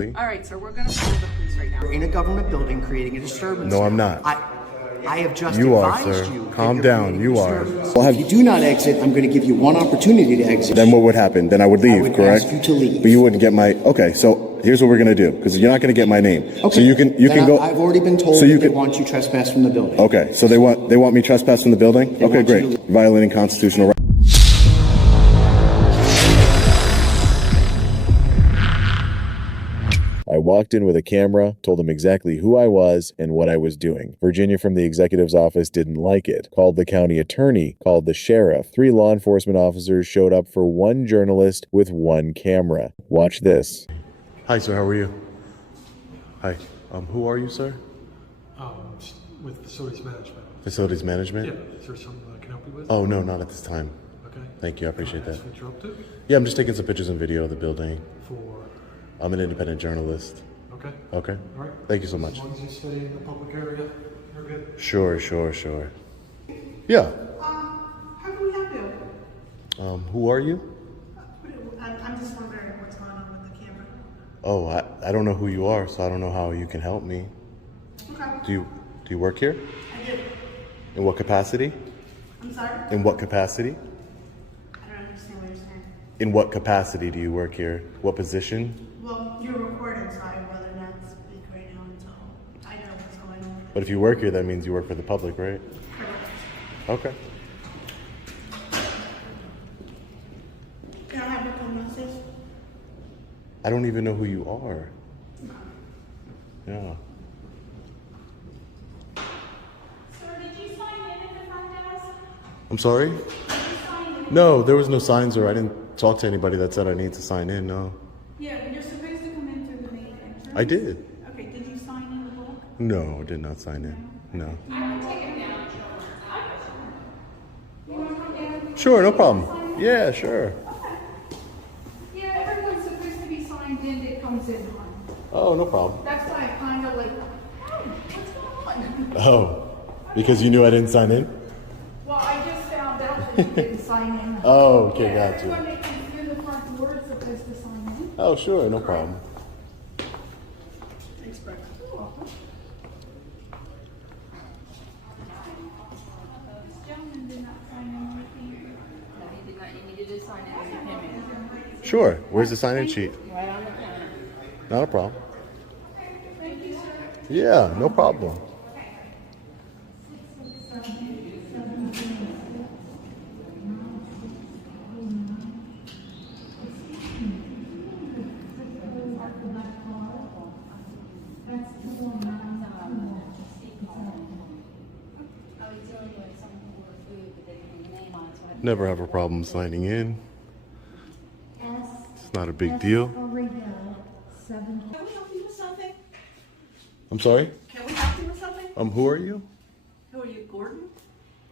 All right, sir, we're gonna call the police right now. You're in a government building creating a disturbance. No, I'm not. I have just You are, advised sir. you. that Calm you're down. creating You a are. disturbance. Well, If you do not exit, I'm going to give you one opportunity to exit. Then what would happen? Then I would leave, would correct? ask you to leave. But you wouldn't get my. Okay, so here's what we're gonna do because you're not gonna get my name. Okay. So you can Then go. I've already been told So you that they can. want you trespassed from the building. Okay, so they want me trespassed in the building. They Okay, want you great. Violating constitutional rights. I walked in with a camera, told him exactly who I was and what I was doing. Virginia from the executive's office didn't like it, called the county attorney, called the sheriff. 3 law enforcement officers showed up for 1 journalist with 1 camera. Watch this. Hi, sir. How are you? Hi. Who are you, sir? With facilities management. Facilities management? Yeah. Is there something I can help you with? Oh, no, not at this time. Okay. Thank you. I appreciate that. What you're up to? Yeah, I'm just taking some pictures and video of the building. For. I'm an independent journalist. Okay. Okay. All right. Thank you so As much. long as you stay in the public area, you're good. Sure. Yeah. How can we help you? Who are you? I'm just wondering what's going on with the camera. Oh, I don't know who you are, so I don't know how you can help me. Okay. Do you work here? I do. In what capacity? I'm sorry? In what capacity? I don't understand what you're saying. In what capacity do you work here? What position? Well, you're recording, so I'd rather not speak right now until I know what's going on. But if you work here, that means you work for the public, right? Correct. Okay. Can I have your phone message? I don't even know who you are. Yeah. Sir, did you sign in at the front desk? I'm sorry? No, there was no signs or I didn't talk to anybody that said I need to sign in, no. Yeah, but you're supposed to come in through the main entrance. I did. Okay, did you sign in the book? No, I did not sign in. No. You want to come down? Sure, no problem. Yeah, sure. Okay. Yeah, everyone's supposed to be signed in that comes in on. Oh, no problem. That's why I kind of like, oh, what's going on? Oh, because you knew I didn't sign in? Well, I just found out that you didn't sign in. Oh, okay, Yeah, got you. everyone that comes through the front door is supposed to sign in. Oh, sure, no problem. Thanks, Brett. You're welcome. This gentleman did not sign in with you. No, he did not. You needed to sign in when you came in. Sure. Where's the sign-in sheet? Right on the counter. Not a problem. Thank you, sir. Yeah, no problem. I was dealing with some who were food, but they didn't have a name on it, so I had to Never have a problem signing in. It's not a big deal. Can we help you with something? I'm sorry? Can we help you with something? Who are you? Who are you, Gordon?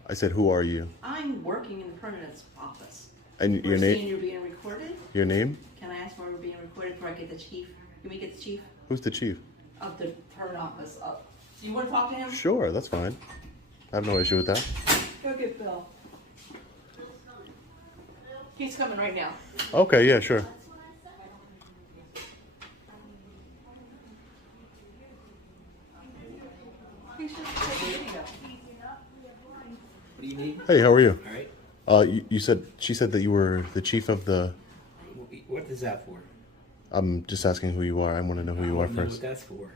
I said, who are you? I'm working in the permanent's office. And We're your seeing name? you're being recorded. Your name? Can I ask why we're being recorded before I get the chief? Can we get the chief Who's the chief? of the permanent office up? Do you want to talk to him? Sure, that's fine. I have no issue with that. Go get Bill. He's coming right now. Okay, yeah, sure. He's just taking a video. What do you need? Hey, how are you? All right. You said, she said that you were the chief of the, What is that for? I'm just asking who you are. I want to know who you I are wanna know first. what that's for.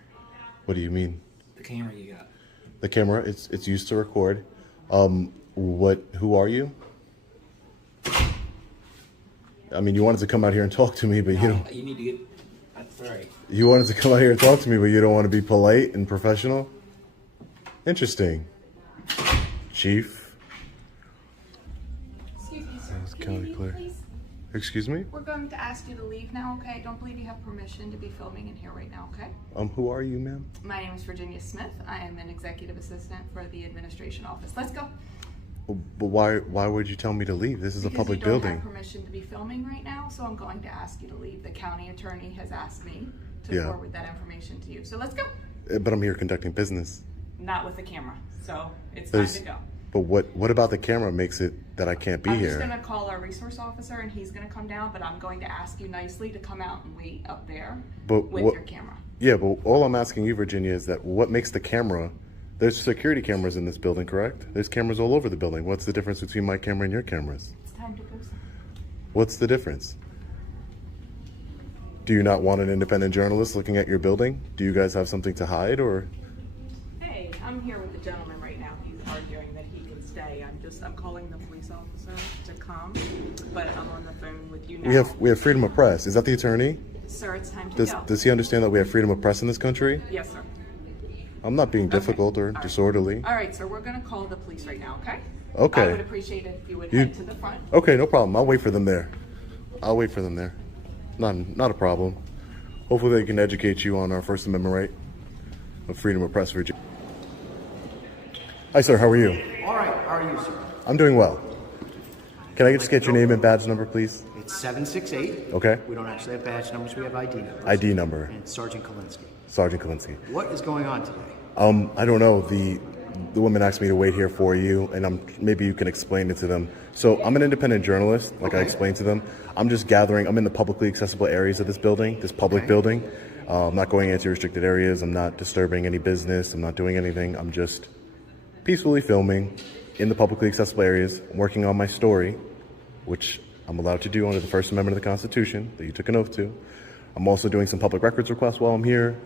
What do you mean? The camera you got. The camera, it's used to record. Who are you? I mean, you wanted to come out here and talk to me, but you don't. You need to get. That's all right. You wanted to come out here and talk to me, but you don't want to be polite and professional? Interesting. Chief. Excuse me, sir. That's Can County you leave, Clerk. please? Excuse me? We're going to ask you to leave now, okay? I don't believe you have permission to be filming in here right now, okay? Who are you, ma'am? My name is Virginia Smith. I am an executive assistant for the administration office. Let's go. But why would you tell me to leave? This is a public Because you don't building. have permission to be filming right now, so I'm going to ask you to leave. The county attorney has asked me to Yeah. forward that information to you. So let's go. But I'm here conducting business. Not with the camera, so it's There's- time to go. But what about the camera makes it that I can't be I'm here? just gonna call our resource officer and he's gonna come down, but I'm going to ask you nicely to come out and wait up there But with what- your camera. Yeah, but all I'm asking you, Virginia, is that what makes the camera? There's security cameras in this building, correct? There's cameras all over the building. What's the difference between my camera and your cameras? It's time to go. What's the difference? Do you not want an independent journalist looking at your building? Do you guys have something to hide, or? Hey, I'm here with the gentleman right now. He's arguing that he can stay. I'm calling the police officer to come, but I'm on the phone with you now. We have freedom of press. Is that the attorney? Sir, it's time to go. Does he understand that we have freedom of press in this country? Yes, sir. I'm not being difficult or disorderly. All right, sir, we're gonna call the police right now, okay? Okay. I would appreciate it if you would head to the front. Okay, no problem. I'll wait for them there. Not a problem. Hopefully they can educate you on our First Amendment right of freedom of press, Virginia. Hi, sir. How are you? All right, how are you, sir? I'm doing well. Can I just get your name and badge number, please? It's 768. Okay. We don't actually have badge numbers, we have ID numbers. ID number. And it's Sergeant Kalinsky. Sergeant Kalinsky. What is going on today? I don't know. The woman asked me to wait here for you, and maybe you can explain it to them. So I'm an independent journalist, like I explained to them. I'm just gathering. I'm in the publicly accessible areas of this building, this public building. I'm not going into restricted areas. I'm not disturbing any business. I'm not doing anything. I'm just peacefully filming in the publicly accessible areas, working on my story, which I'm allowed to do under the First Amendment of the Constitution that you took an oath to. I'm also doing some public records requests while I'm here,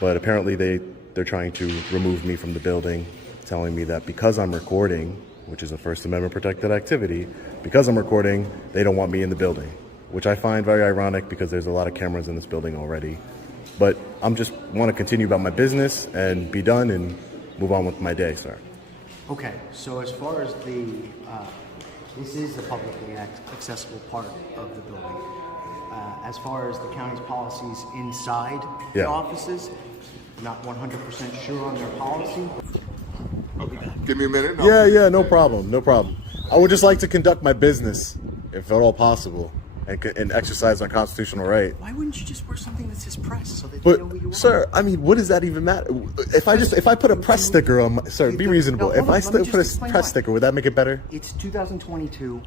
but apparently they're trying to remove me from the building, telling me that because I'm recording, which is a First Amendment protected activity, because I'm recording, they don't want me in the building, which I find very ironic because there's a lot of cameras in this building already. But I'm just want to continue about my business and be done and move on with my day, sir. Okay, so as far as this is the publicly accessible part of the building. As far as the county's policies inside the offices, not 100% sure on their policy. Okay. Give me a minute. Yeah, no problem, no problem. I would just like to conduct my business, if at all possible, and exercise my constitutional right. Why wouldn't you just wear something that says press so that But, they know who you are? sir, I mean, what does that even matter? If I put a press sticker on my, sir, be reasonable. If I still put a press sticker, would that make it better? It's 2022.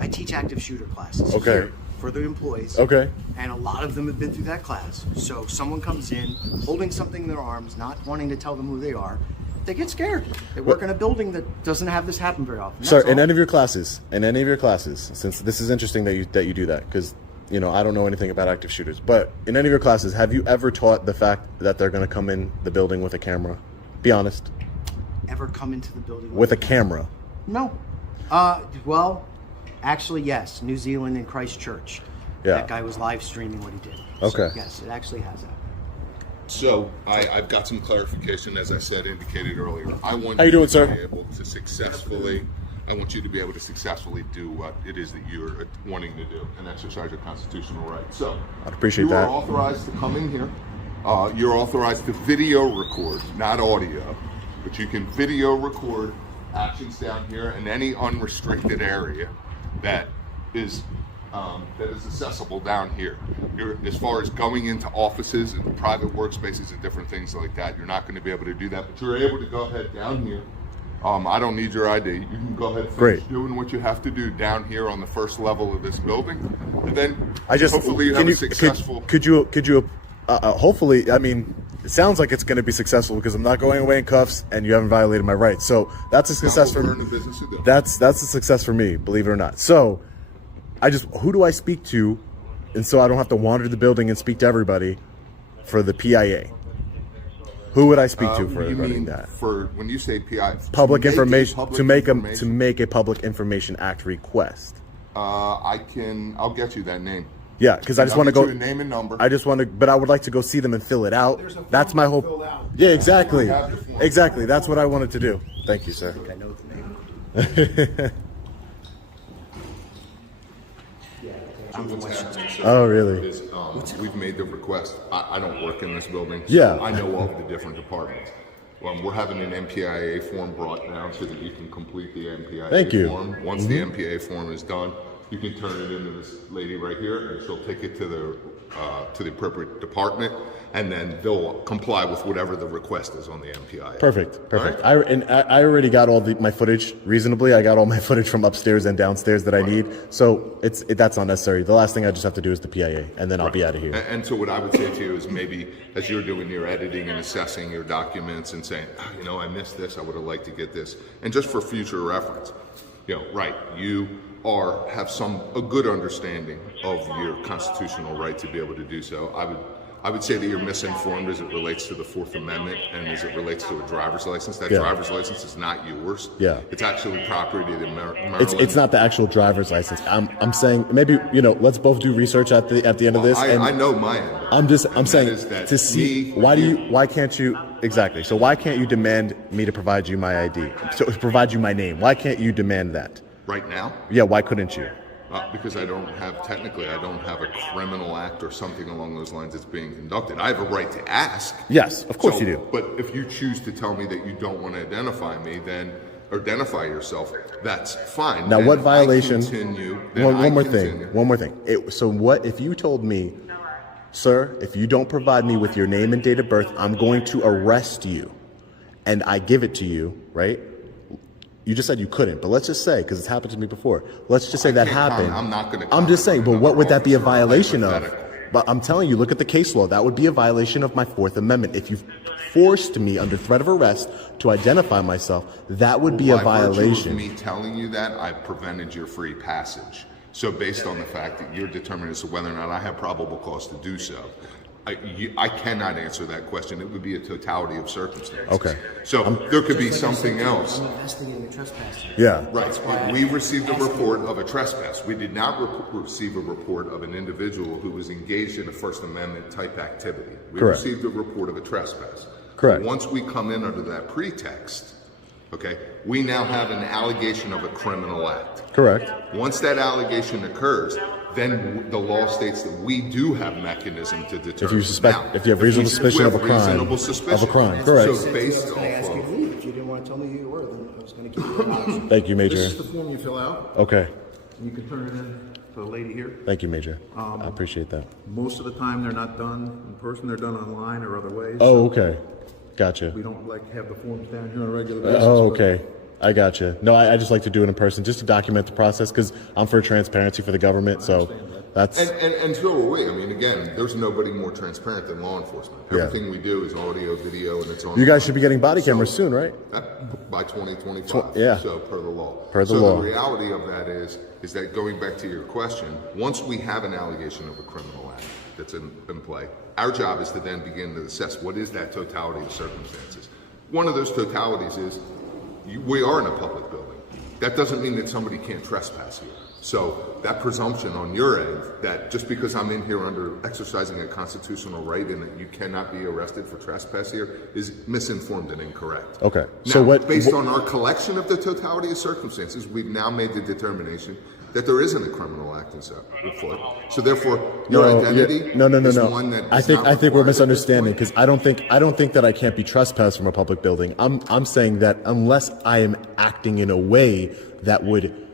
I teach active shooter classes Okay. here for the employees. Okay. And a lot of them have been through that class. So someone comes in holding something in their arms, not wanting to tell them who they are. They get scared. They work in a building that doesn't have this happen very often. Sir, That's in all. any of your classes, since this is interesting that you do that, because I don't know anything about active shooters, but in any of your classes, have you ever taught the fact that they're going to come in the building with a camera? Be honest. Ever come into the building With a camera? No. Well, actually, yes. New Zealand and Christchurch. Yeah. That guy was live streaming what he did. Okay. So, yes, it actually has happened. So I've got some clarification, as I said, indicated earlier. I want How you doing, to sir? be able to successfully. I want you to be able to successfully do what it is that you're wanting to do and exercise your constitutional right. So I'd appreciate you that. are authorized to come in here. You're authorized to video record, not audio, but you can video record actions down here in any unrestricted area that is accessible down here. As far as going into offices and private workspaces and different things like that, you're not going to be able to do that, but you're able to go ahead down here. I don't need your ID. You can go ahead and finish doing what you have to do down here on the first level of this building, and then hopefully you have a successful. Could you hopefully, I mean, it sounds like it's going to be successful because I'm not going away in cuffs and you haven't violated my rights. So that's a success for me. That's a success for me, believe it or not. So who do I speak to? And so I don't have to wander the building and speak to everybody for the PIA. Who would I speak to for running that? For when you say PI, Public information to make a Public Information Act request. I'll get you that name. Yeah, because I just want to go. Get you a name and number. I just want to, but I would like to go see them and fill it out. That's my whole. Yeah, exactly. Exactly. That's what I wanted to do. Thank you, sir. I think I know the name. Oh, really? Is, we've made the request. I don't work in this building. So Yeah. I know of the different departments. We're having an MPIA form brought down so that you can complete the MPIA form. Once the MPIA form is done, you can turn it into this lady right here, and she'll take it to the to the appropriate department, and then they'll comply with whatever the request is on the MPI. Perfect. All right? I already got all my footage reasonably. I got all my footage from upstairs and downstairs that I need. So that's not necessary. The last thing I just have to do is the PIA, and then I'll be out of here. And so what I would say to you is maybe as you're doing your editing and assessing your documents and saying, I missed this, I would have liked to get this. And just for future reference, right, you have a good understanding of your constitutional right to be able to do so. I would say that you're misinformed as it relates to the Fourth Amendment and as it relates to a driver's license. That driver's license is not yours. Yeah. It's actually property of the Maryland. It's not the actual driver's license. I'm saying maybe let's both do research at the end of this. I know my end. I'm saying to see why can't you exactly? So why can't you demand me to provide you my ID? So provide you my name. Why can't you demand that? Right now? Yeah, why couldn't you? Because I don't have a criminal act or something along those lines that's being conducted. I have a right to ask. Yes, of course you do. But if you choose to tell me that you don't want to identify me, then identify yourself. That's fine. Now, then what violation? One more thing. So what if you told me, sir, if you don't provide me with your name and date of birth, I'm going to arrest you, and I give it to you, right? You just said you couldn't, but let's just say, because it's happened to me before, let's just say that happened. I'm not going to. I'm just saying, but what would that be a violation of? But I'm telling you, look at the case law. That would be a violation of my Fourth Amendment. If you forced me under threat of arrest to identify myself, that would be a violation. By virtue of me telling you that, I prevented your free passage. So based on the fact that you're determined as to whether or not I have probable cause to do so, I cannot answer that question. It would be a totality of circumstances. Okay. So there could be something else. I'm investigating a trespass. Yeah. Right. We received a report of a trespass. We did not receive a report of an individual who was engaged in a First Amendment type activity. We Correct. received a report of a trespass. Correct. Once we come in under that pretext, we now have an allegation of a criminal act. Correct. Once that allegation occurs, then the law states that we do have mechanism to determine. If you suspect, if you have reasonable suspicion of a crime, correct. So based I was going to ask you off to leave. If you didn't want to tell me who you were, then I was going to give you an option. Thank you, Major. This is the form you fill out. Okay. You can turn it in to the lady here. Thank you, Major. I appreciate that. Most of the time, they're not done in person. They're done online or other ways. Oh, okay. Gotcha. We don't like have the forms down here on a regular basis. Oh, but- okay. I gotcha. No, I just like to do it in person just to document the process because I'm for transparency for the government. So that's. And so are we. I mean, again, there's nobody more transparent than law enforcement. Yeah. Everything we do is audio, video, and it's on. You guys should be getting body cameras soon, right? By 2025. Yeah. So per the law. Per the law. So the reality of that is that going back to your question, once we have an allegation of a criminal act that's in play, our job is to then begin to assess what is that totality of circumstances. One of those totalities is we are in a public building. That doesn't mean that somebody can't trespass here. So that presumption on your end that just because I'm in here under exercising a constitutional right and that you cannot be arrested for trespass here is misinformed and incorrect. Okay. Now, So what? Based on our collection of the totality of circumstances, we've now made the determination that there isn't a criminal act in foot. So therefore, your identity is one that I think we're misunderstanding because I don't think that I can't be trespassed from a public building. I'm saying that unless I am acting in a way that would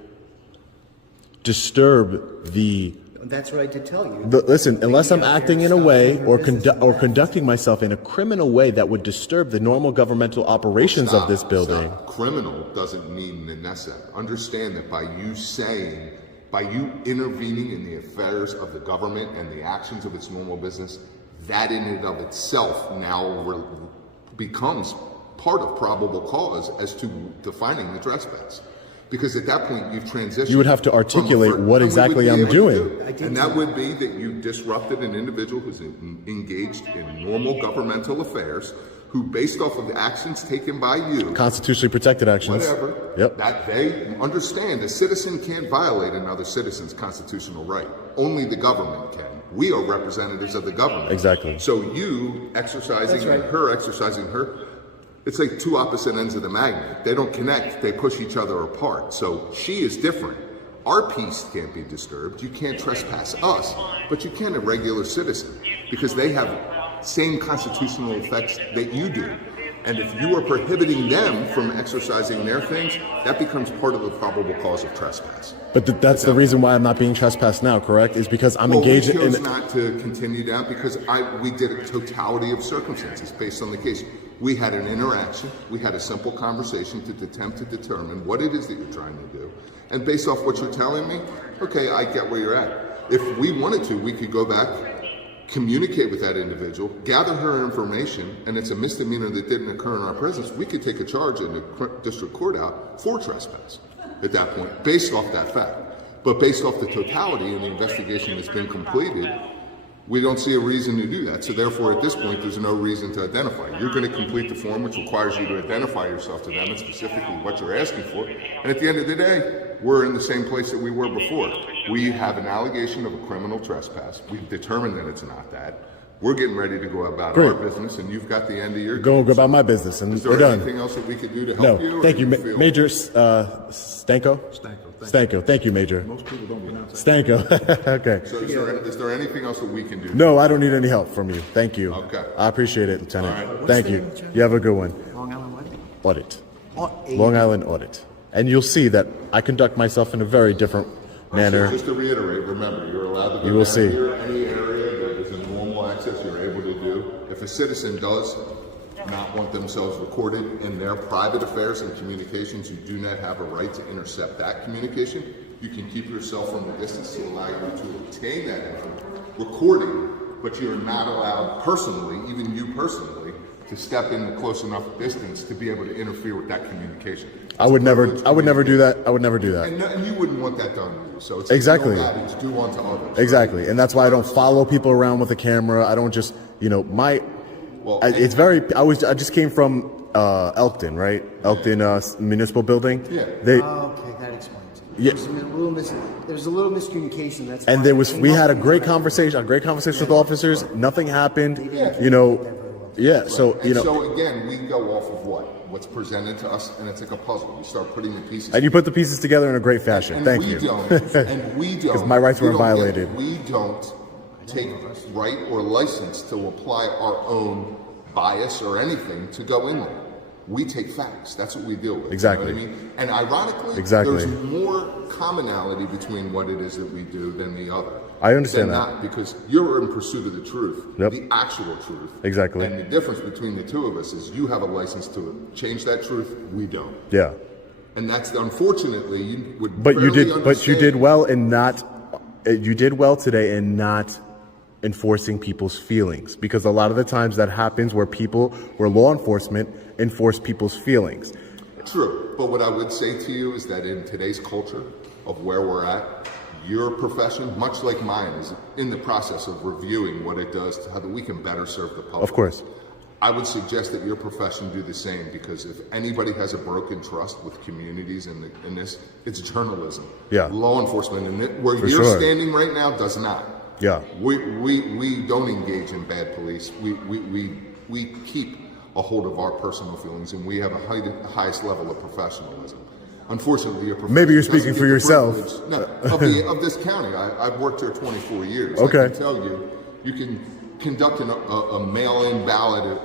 disturb the. That's what I did tell you. Listen, unless I'm acting in a way or conducting myself in a criminal way that would disturb the normal governmental operations of this building. Criminal doesn't mean necessary. Understand that by you intervening in the affairs of the government and the actions of its normal business, that in and of itself now becomes part of probable cause as to defining the trespass. Because at that point, you've transitioned. You would have to articulate what exactly I'm doing. And that would be that you disrupted an individual who's engaged in normal governmental affairs, who based off of the actions taken by you. Constitutionally protected actions. Whatever. Yep. That they understand a citizen can't violate another citizen's constitutional right. Only the government can. We are representatives of the government. Exactly. So you exercising and her exercising her. It's like two opposite ends of the magnet. They don't connect, they push each other apart. So she is different. Our peace can't be disturbed. You can't trespass us, but you can a regular citizen because they have same constitutional effects that you do. And if you are prohibiting them from exercising their things, that becomes part of the probable cause of trespass. But that's the reason why I'm not being trespassed now, correct? Is because I'm engaged in. We chose not to continue down because we did a totality of circumstances based on the case. We had an interaction. We had a simple conversation to attempt to determine what it is that you're trying to do. And based off what you're telling me, okay, I get where you're at. If we wanted to, we could go back, communicate with that individual, gather her information, and it's a misdemeanor that didn't occur in our presence, we could take a charge in the district court out for trespass at that point, based off that fact. But based off the totality and the investigation that's been completed, we don't see a reason to do that. So therefore, at this point, there's no reason to identify. You're going to complete the form, which requires you to identify yourself to them and specifically what you're asking for. And at the end of the day, we're in the same place that we were before. We have an allegation of a criminal trespass. We've determined that it's not that. We're getting ready to go about our business, and you've got the end of your go about my business, and we're done. Is there anything else that we could do to help you? No, thank you, Major Stanko. Stanko, thank you, Major. Most people don't pronounce that. Stanko. Okay. So is there anything else that we can do? No, I don't need any help from you. Thank you. Okay. I appreciate it, Lieutenant. All right. Thank you. You have a good one. Long Island what? Audit. Oh, Long Island Audit. And you'll see that I conduct myself in a very different manner. So just to reiterate, remember, you're allowed to go You will down see. here, any area that is in normal access, you're able to do. If a citizen does not want themselves recorded in their private affairs and communications, you do not have a right to intercept that communication. You can keep yourself from a distance to allow you to obtain that recording, but you're not allowed personally, even you personally, to step in the close enough distance to be able to interfere with that communication. I would never do that. I would never do that. And you wouldn't want that done to you. So it's Exactly. It's due unto others. Exactly. And that's why I don't follow people around with a camera. I don't just, it's very, I just came from Elkton, right? Elkton Municipal Building. Yeah. Okay, that explains it. Yeah. There's a little miscommunication. That's And why we it came had a up. great conversation with officers. Nothing happened, Yeah. So, So again, we go off of what's presented to us, and it's like a puzzle. We start putting the pieces. and you put the pieces together in a great fashion. And Thank we you. don't. And we don't. Because my rights we weren't don't violated. We don't take right or license to apply our own bias or anything to go in there. We take facts. That's what we deal with. Exactly. You know what I mean? And ironically, Exactly. there's more commonality between what it is that we do than the other. I understand than that. not, because you're in pursuit of the truth, Yep. the actual truth. Exactly. And the difference between the two of us is you have a license to change that truth. We don't. Yeah. And that's unfortunately you would. But you barely did understand. well in not you did well today in not enforcing people's feelings, because a lot of the times that happens where law enforcement enforce people's feelings. True, but what I would say to you is that in today's culture of where we're at, your profession, much like mine, is in the process of reviewing what it does to how that we can better serve the public. Of course. I would suggest that your profession do the same, because if anybody has a broken trust with communities in this, it's journalism. Yeah. Law enforcement, and where For you're sure. standing right now does not. Yeah. We don't engage in bad police. We keep a hold of our personal feelings, and we have a highest level of professionalism. Unfortunately, your profession Maybe you're doesn't speaking get for the yourself. privilege- of this county. I've worked here 24 years. Okay. I can tell you, you can conduct a mail-in ballot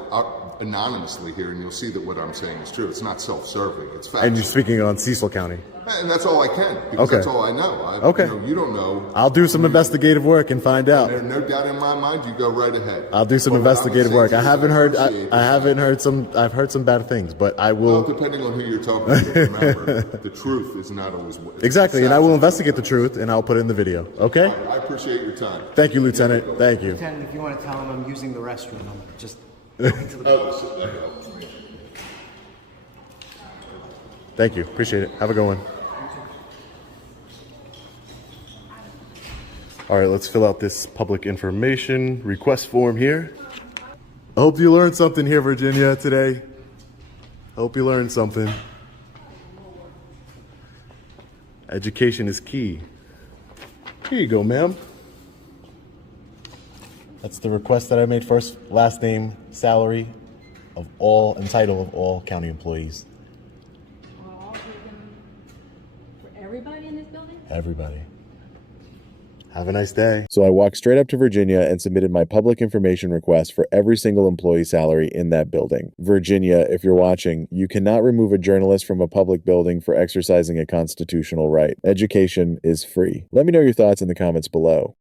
anonymously here, and you'll see that what I'm saying is true. It's not self-serving. It's factual. And you're speaking on Cecil County. And that's all I can, because Okay. that's all I know. Okay. You don't know. I'll do some investigative work and find out. There's no doubt in my mind. You go right ahead. I'll do some But what I would investigative say work. to I you haven't is heard. appreciate I've heard some bad things, but I Well, will depending on who you're talking to, remember, the truth is not always what. exactly, and I will investigate the truth, and I'll put it in the video. Okay. I appreciate your time. Thank you, Lieutenant. Thank you. Lieutenant, if you want to tell him I'm using the restroom, I'm just. Thank you. Appreciate it. Have a good one. All right, let's fill out this public information request form here. I hope you learned something here, Virginia, today. Hope you learned something. Education is key. Here you go, ma'am. That's the request that I made: first, last name, salary of all, and title of all county employees. For everybody in this building? Everybody. Have a nice day. So I walked straight up to Virginia and submitted my public information request for every single employee salary in that building. Virginia, if you're watching, you cannot remove a journalist from a public building for exercising a constitutional right. Education is free. Let me know your thoughts in the comments below.